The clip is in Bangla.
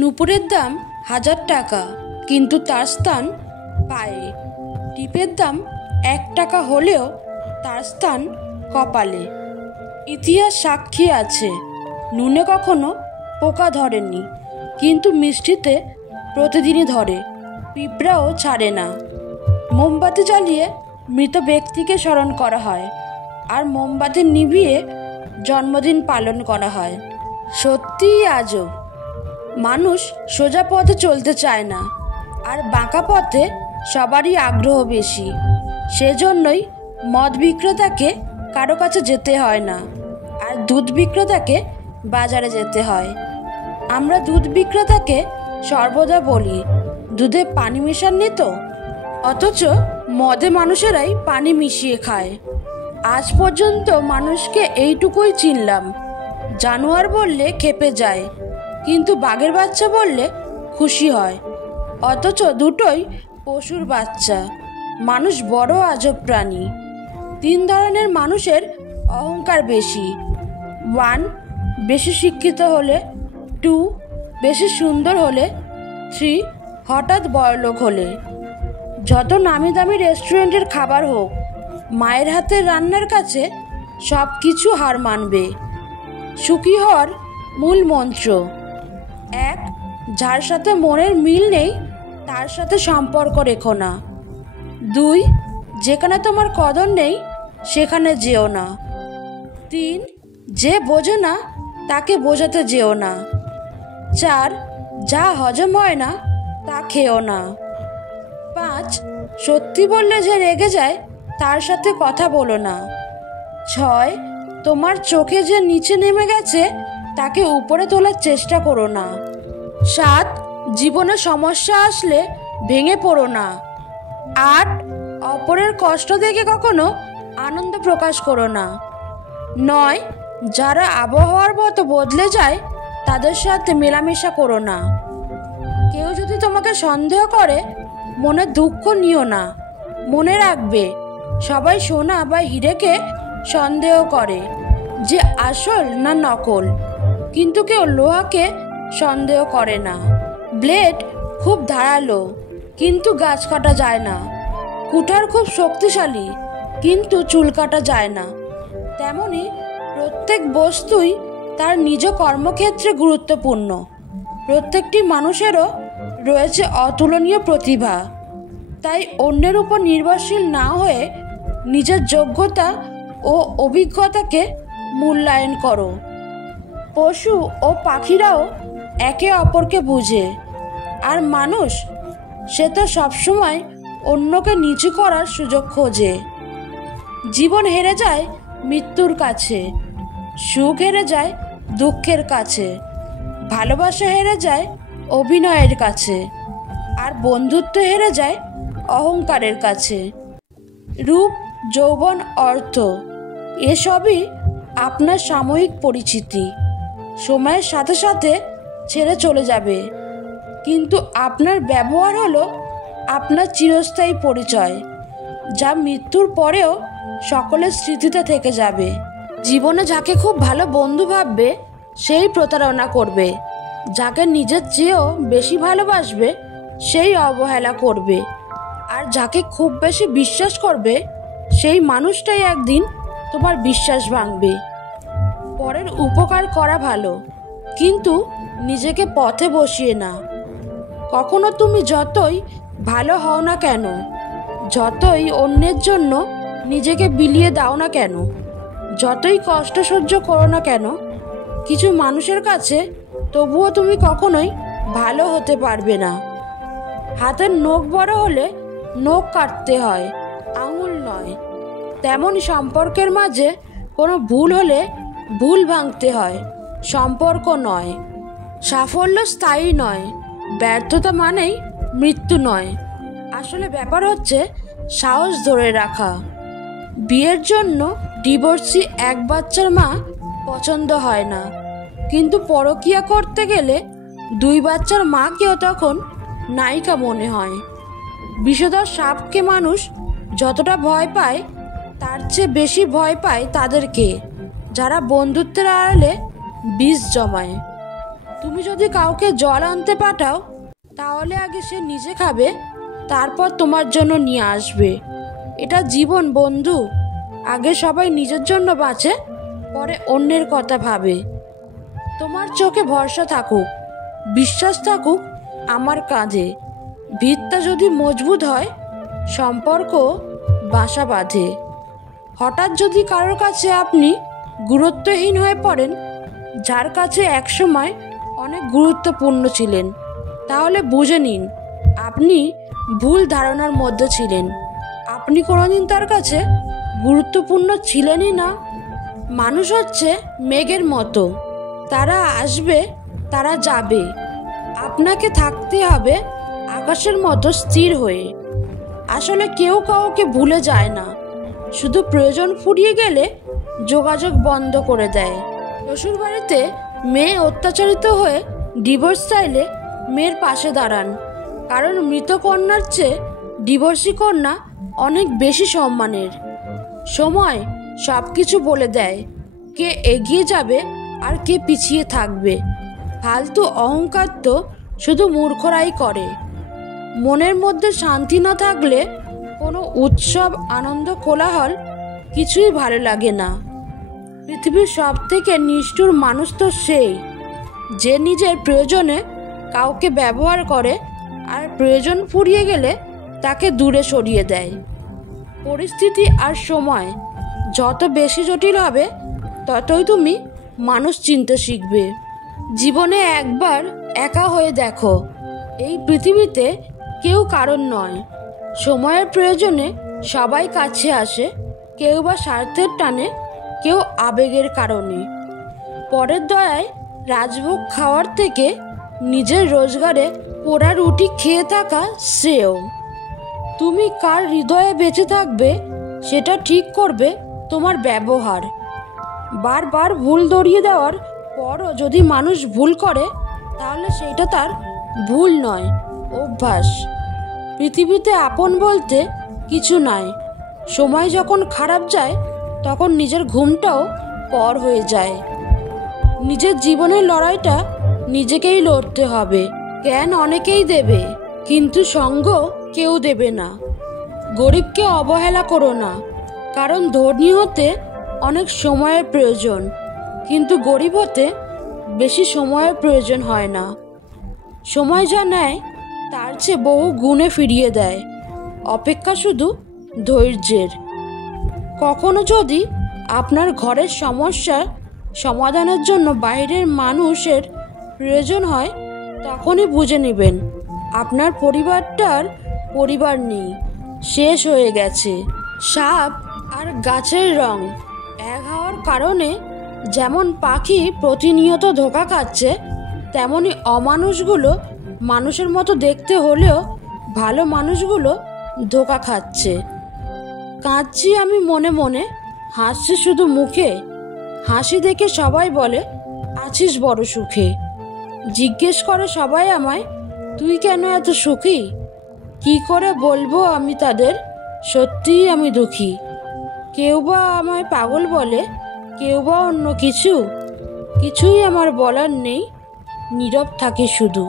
নুপুরের দাম 1000 টাকা, কিন্তু তার স্থান পায়ে। টিপের দাম 1 টাকা হলেও তার স্থান কপালে। ইতিহাস সাক্ষী আছে, নুনে কখনো পোকা ধরেনি, কিন্তু মিষ্টিতে প্রতিদিনই ধরে। পিঁপড়াও ছাড়ে না। মোমবাতি জ্বালিয়ে মৃত ব্যক্তিকে স্মরণ করা হয়, আর মোমবাতি নিভিয়ে জন্মদিন পালন করা হয়। সত্যিই আজব, মানুষ সোজা পথে চলতে চায় না, আর বাঁকা পথে সবারই আগ্রহ বেশি। সেজন্যই মদ বিক্রেতাকে কারো কাছে যেতে হয় না, আর দুধ বিক্রেতাকে বাজারে যেতে হয়। আমরা দুধ বিক্রেতাকে সর্বদা বলি, দুধে পানি মেশাননি তো? অথচ মদে মানুষেরাই পানি মিশিয়ে খায়। আজ পর্যন্ত মানুষকে এইটুকুই চিনলাম, জানোয়ার বললে ক্ষেপে যায়, কিন্তু বাঘের বাচ্চা বললে খুশি হয়। অথচ দুটোই পশুর বাচ্চা। মানুষ বড় আজব প্রাণী। 3 ধরনের মানুষের অহংকার বেশি। 1, বেশি শিক্ষিত হলে। 2, বেশি সুন্দর হলে। 3, হঠাৎ বড়লোক হলে। যত নামি দামি রেস্টুরেন্টের খাবার হোক, মায়ের হাতের রান্নার কাছে সব কিছু হার মানবে। সুখী হওয়ার মূল মন্ত্র: 1, যার সাথে মনের মিল নেই তার সাথে সম্পর্ক রেখো না। 2, যেখানে তোমার কদর নেই সেখানে যেও না। 3, যে বোঝে না তাকে বোঝাতে যেও না। 4, যা হজম হয় না তা খেও না। 5, সত্যি বললে যে রেগে যায় তার সাথে কথা বলো না। 6, তোমার চোখে যে নিচে নেমে গেছে তাকে উপরে তোলার চেষ্টা করো না। 7, জীবনে সমস্যা আসলে ভেঙে পড়ো না। 8, অপরের কষ্ট দেখে কখনো আনন্দ প্রকাশ করো না। 9, যারা আবহাওয়ার মতো বদলে যায় তাদের সাথে মেলামেশা করো না। কেউ যদি তোমাকে সন্দেহ করে মনে দুঃখ নিও না। মনে রাখবে, সবাই সোনা বা হীরেকে সন্দেহ করে যে আসল না নকল, কিন্তু কেউ লোহাকে সন্দেহ করে না। ব্লেড খুব ধারালো, কিন্তু গাছ কাটা যায় না। কুঠার খুব শক্তিশালী, কিন্তু চুল কাটা যায় না। তেমনি প্রত্যেক বস্তুই তার নিজ কর্মক্ষেত্রে গুরুত্বপূর্ণ। প্রত্যেকটি মানুষেরও রয়েছে অতুলনীয় প্রতিভা। তাই অন্যের উপর নির্ভরশীল না হয়ে নিজের যোগ্যতা ও অভিজ্ঞতাকে মূল্যায়ন করো। পশু ও পাখিরাও একে অপরকে বুঝে, আর মানুষ, সে তো সবসময় অন্যকে নিচু করার সুযোগ খোঁজে। জীবন হেরে যায় মৃত্যুর কাছে, সুখ হেরে যায় দুঃখের কাছে, ভালোবাসা হেরে যায় অভিনয়ের কাছে, আর বন্ধুত্ব হেরে যায় অহংকারের কাছে। রূপ, যৌবন, অর্থ এসবই আপনার সাময়িক পরিচিতি। সময়ের সাথে সাথে ছেড়ে চলে যাবে, কিন্তু আপনার ব্যবহার হলো আপনার চিরস্থায়ী পরিচয়, যা মৃত্যুর পরেও সকলের স্মৃতিতে থেকে যাবে। জীবনে যাকে খুব ভালো বন্ধু ভাববে সেই প্রতারণা করবে, যাকে নিজের চেয়েও বেশি ভালোবাসবে সেই অবহেলা করবে, আর যাকে খুব বেশি বিশ্বাস করবে সেই মানুষটাই একদিন তোমার বিশ্বাস ভাঙবে। পরের উপকার করা ভালো, কিন্তু নিজেকে পথে বসিয়ে না। কখনো তুমি যতই ভালো হও না কেন, যতই অন্যের জন্য নিজেকে বিলিয়ে দাও না কেন, যতই কষ্ট সহ্য করো না কেন, কিছু মানুষের কাছে তবুও তুমি কখনোই ভালো হতে পারবে না। হাতের নখ বড় হলে নখ কাটতে হয়, আঙুল নয়। তেমন সম্পর্কের মাঝে কোনো ভুল হলে ভুল ভাঙতে হয়, সম্পর্ক নয়। সাফল্য স্থায়ী নয়, ব্যর্থতা মানেই মৃত্যু নয়। আসলে ব্যাপার হচ্ছে সাহস ধরে রাখা। বিয়ের জন্য ডিভোর্সি এক বাচ্চার মা পছন্দ হয় না, কিন্তু পরকীয়া করতে গেলে 2 বাচ্চার মাকেও তখন নায়িকা মনে হয়। বিষধর সাপকে মানুষ যতটা ভয় পায় তার চেয়ে বেশি ভয় পায় তাদেরকে যারা বন্ধুত্বের আড়ালে বিষ জমায়। তুমি যদি কাউকে জল আনতে পাঠাও, তাহলে আগে সে নিজে খাবে, তারপর তোমার জন্য নিয়ে আসবে। এটা জীবন বন্ধু। আগে সবাই নিজের জন্য বাঁচে, পরে অন্যের কথা ভাবে। তোমার চোখে ভরসা থাকুক, বিশ্বাস থাকুক আমার কাঁধে। ভিতটা যদি মজবুত হয়, সম্পর্ক বাসা বাঁধে। হঠাৎ যদি কারোর কাছে আপনি গুরুত্বহীন হয়ে পড়েন, যার কাছে একসময় অনেক গুরুত্বপূর্ণ ছিলেন, তাহলে বুঝে নিন আপনি ভুল ধারণার মধ্যে ছিলেন। আপনি কোনোদিন তার কাছে গুরুত্বপূর্ণ ছিলেনই না। মানুষ হচ্ছে মেঘের মতো, তারা আসবে, তারা যাবে। আপনাকে থাকতে হবে আকাশের মতো স্থির হয়ে। আসলে কেউ কাউকে ভুলে যায় না, শুধু প্রয়োজন ফুরিয়ে গেলে যোগাযোগ বন্ধ করে দেয়। শ্বশুরবাড়িতে মেয়ে অত্যাচারিত হয়ে ডিভোর্স চাইলে মেয়ের পাশে দাঁড়ান, কারণ মৃত কন্যার চেয়ে ডিভোর্সি কন্যা অনেক বেশি সম্মানের। সময় সব কিছু বলে দেয়, কে এগিয়ে যাবে আর কে পিছিয়ে থাকবে। ফালতু অহংকার তো শুধু মূর্খরাই করে। মনের মধ্যে শান্তি না থাকলে কোনো উৎসব, আনন্দ, কোলাহল কিছুই ভালো লাগে না। পৃথিবীর সব থেকে নিষ্ঠুর মানুষ তো সেই, যে নিজের প্রয়োজনে কাউকে ব্যবহার করে আর প্রয়োজন ফুরিয়ে গেলে তাকে দূরে সরিয়ে দেয়। পরিস্থিতি আর সময় যত বেশি জটিল হবে, ততই তুমি মানুষ চিনতে শিখবে। জীবনে একবার একা হয়ে দেখো, এই পৃথিবীতে কেউ কারণ নয়। সময়ের প্রয়োজনে সবাই কাছে আসে, কেউ বা স্বার্থের টানে, কেউ আবেগের কারণে। পরের দয়ায় রাজভোগ খাওয়ার থেকে নিজের রোজগারে পোড়া রুটি খেয়ে থাকা শ্রেয়। তুমি কার হৃদয়ে বেঁচে থাকবে সেটা ঠিক করবে তোমার ব্যবহার। বারবার ভুল ধরিয়ে দেওয়ার পরও যদি মানুষ ভুল করে, তাহলে সেটা তার ভুল নয়, অভ্যাস। পৃথিবীতে আপন বলতে কিছু নাই। সময় যখন খারাপ যায়, তখন নিজের ঘুমটাও পর হয়ে যায়। নিজের জীবনের লড়াইটা নিজেকেই লড়তে হবে। জ্ঞান অনেকেই দেবে, কিন্তু সঙ্গ কেউ দেবে না। গরিবকে অবহেলা করো না, কারণ ধনী হতে অনেক সময়ের প্রয়োজন, কিন্তু গরিব হতে বেশি সময়ের প্রয়োজন হয় না। সময় যা নেয় তার চেয়ে বহু গুণে ফিরিয়ে দেয়। অপেক্ষা শুধু ধৈর্যের। কখনো যদি আপনার ঘরের সমস্যার সমাধানের জন্য বাইরের মানুষের প্রয়োজন হয়, তখনই বুঝে নেবেন আপনার পরিবারটার পরিবার নেই, শেষ হয়ে গেছে। সাপ আর গাছের রং এক হওয়ার কারণে যেমন পাখি প্রতিনিয়ত ধোঁকা খাচ্ছে, তেমনি অমানুষগুলো মানুষের মতো দেখতে হলেও ভালো মানুষগুলো ধোঁকা খাচ্ছে। কাঁদছি আমি মনে মনে, হাসছি শুধু মুখে। হাসি দেখে সবাই বলে আছিস বড় সুখে। জিজ্ঞেস করে সবাই আমায়, তুই কেন এত সুখী? কি করে বলবো আমি তাদের, সত্যিই আমি দুঃখী। কেউ বা আমায় পাগল বলে, কেউ বা অন্য কিছু। কিছুই আমার বলার নেই, নীরব থাকি শুধু।